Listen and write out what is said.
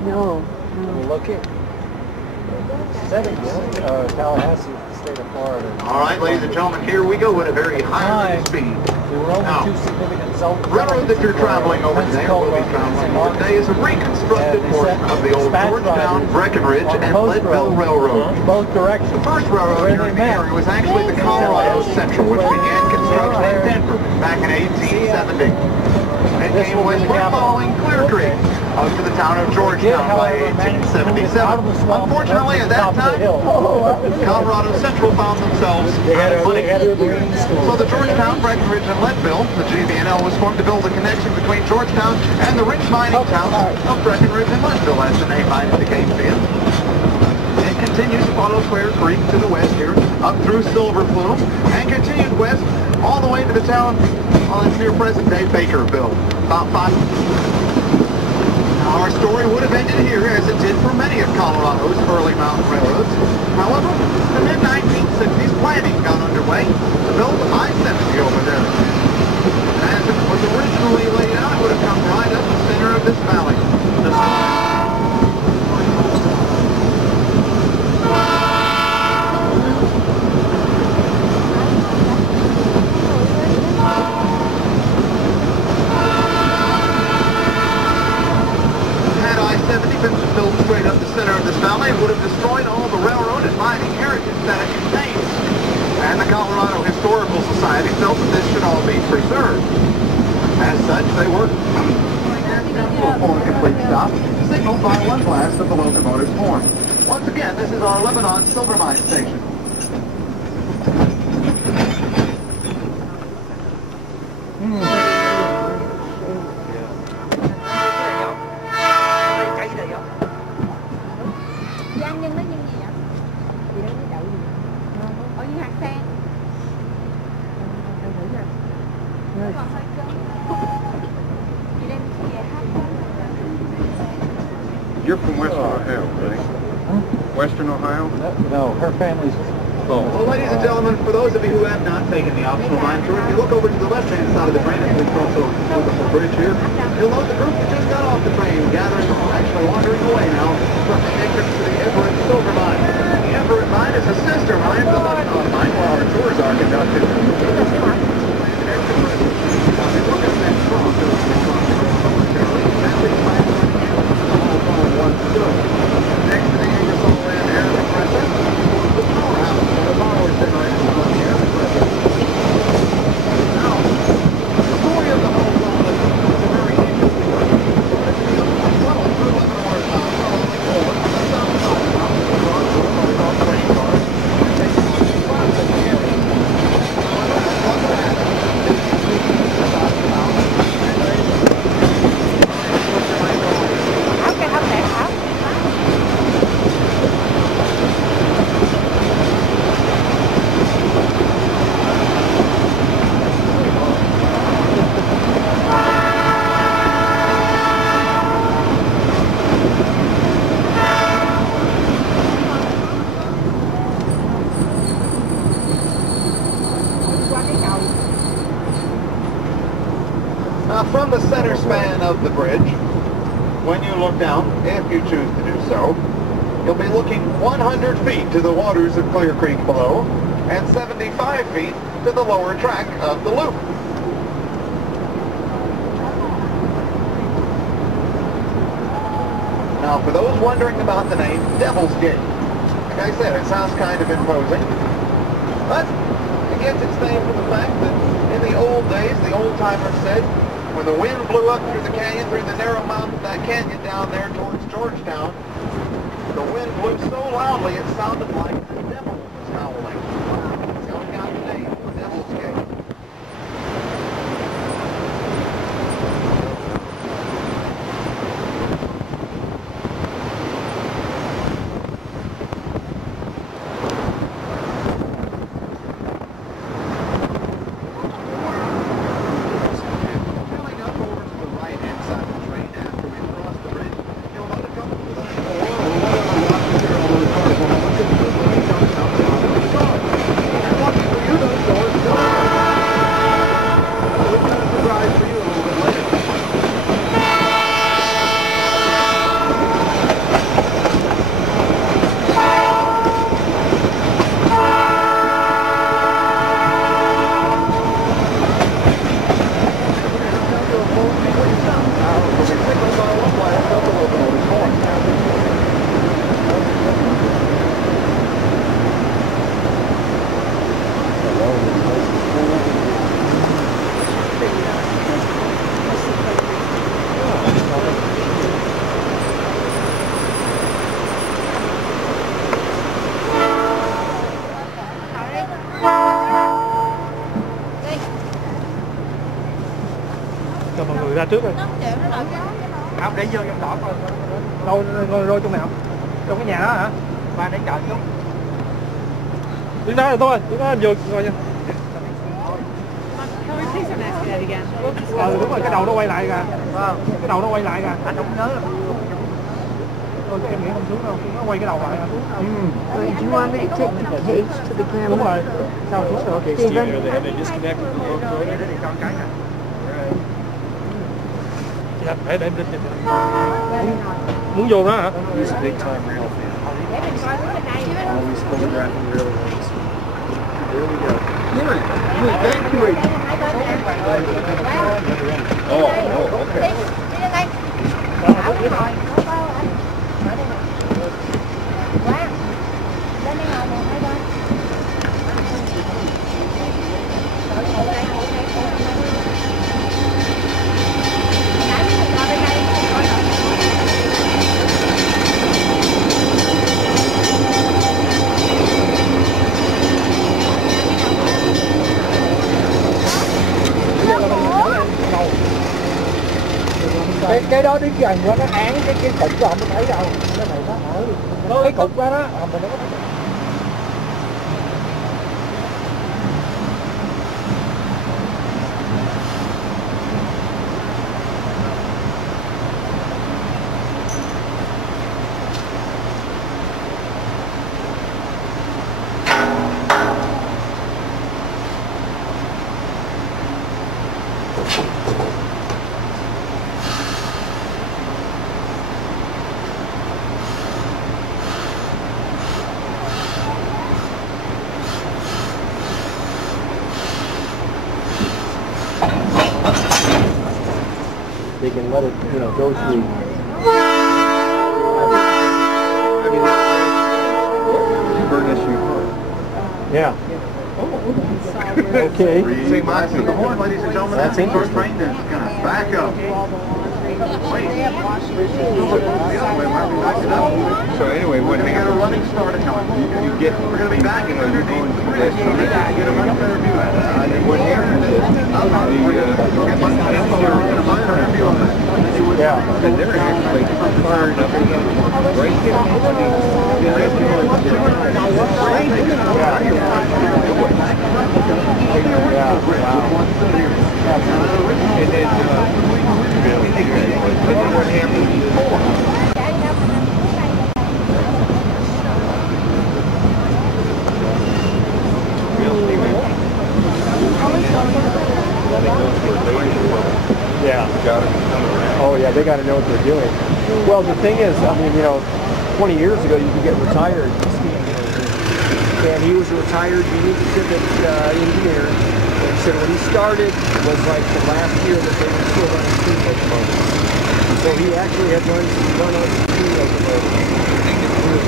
No. Look it. 70s, Tallahassee, the state of Florida. All right, ladies and gentlemen, here we go at a very high rate of speed. There were only two significant railroad that you're traveling over today, will be traveling over today, is a reconstructed portion of the old Georgetown, Breckenridge, and Leadville Railroad. Both directions. The first railroad here in the area was actually the Colorado Central, which began construction in Denver back in 1870. It came westward following Clear Creek up to the town of Georgetown by 1877. Unfortunately, at that time, Colorado Central found themselves out of money. So the Georgetown, Breckenridge, and Leadville, the GB&L, was formed to build a connection between Georgetown and the rich mining towns of Breckenridge and Leadville, as the name might indicate to you. It continues to follow Clear Creek to the west here, up through Silver Plume, and continued west all the way to the town that's near present-day Bakerville. About 5. Now, our story would have ended here, as it did for many of Colorado's early mountain railroads. However, in the mid-1960s, planning got underway to build I-70 over there. As it was originally laid out, it would have come right up the center of this valley. Built straight up the center of this valley, it would have destroyed all the railroad and mining heritage that it contains. And the Colorado Historical Society felt that this should all be preserved. As such, they worked for a complete stop, signaled by one blast of the locomotive's horn. Once again, this is our Lebanon Silver Mine Station. You're from Western Ohio, right? Western Ohio? No, her family's... Well, ladies and gentlemen, for those of you who have not taken the optional line tour, if you look over to the left-hand side of the train, as we cross over the beautiful bridge here, you'll note the group that just got off the train, gathering, actually wandering away now from the entrance to the Everett Silver Mine. The Everett Mine is a sister mine to the Lebanon Mine, while our tours are conducted. Next to the Ingersoll Land Air Compressor, the powerhouse for the power generation on the air compressor. Now, the story of the whole problem is a very interesting one. It's a tunnel through Lebanon Town, on the south side of the mountain, across train cars, and taking on the front of the area. What's that? It's about the mountain, and there is from the center span of the bridge, when you look down, if you choose to do so, you'll be looking 100 feet to the waters of Clear Creek below, and 75 feet to the lower track of the loop. Now, for those wondering about the name, Devil's Gate, like I said, it sounds kind of imposing, but it gets its name from the fact that in the old days, the old-timers said, when the wind blew up through the canyon, through the narrow mouth of that canyon down there towards Georgetown, the wind blew so loudly it sounded like the devil was howling. So it got the name, Devil's Gate. ra trước rồi. Không, để vô trong tỏ coi. Đâu trong nào? Trong cái nhà đó hả? Ba để chờ chút. Đứng đó rồi thôi, đứng đó vô coi nha. Đúng rồi, cái đầu nó quay lại kìa. Cái đầu nó quay lại kìa. Anh không nhớ. Thôi em nghĩ không xuống đâu, nó quay cái đầu lại. Do you want me to take the case to the camera? Đúng rồi. Sao xuống được? Okay, Stephen. Để đi con cái nè. Để em lên. Muốn vô đó hả? He's a big time rail fan. Always photographing railways. There we go. Oh, okay. Cái đó đến gần quá nó án cái cục đó không thấy đâu. Cái này nó ở cái cục đó đó. They can let it, go through. Yeah. Okay. St. Mark's in the horn, ladies and gentlemen. That's First interesting. train that's going to back up. Wait. So anyway, We're what going to get a happens? running start at You get, We're going to be back in you're underneath going the through bridge. that So we got to get a running fair view at it. and then what happens is Yeah. and they're actually fired up right here. And then what happens is Yeah. Oh yeah, they got to know what they're doing. Well, the thing is, 20 years ago you could get retired skiing. And he was a retired Union Pacific engineer. And he said when he started was like the last year that they were still running steam locomotives. So he actually had run on steam locomotives.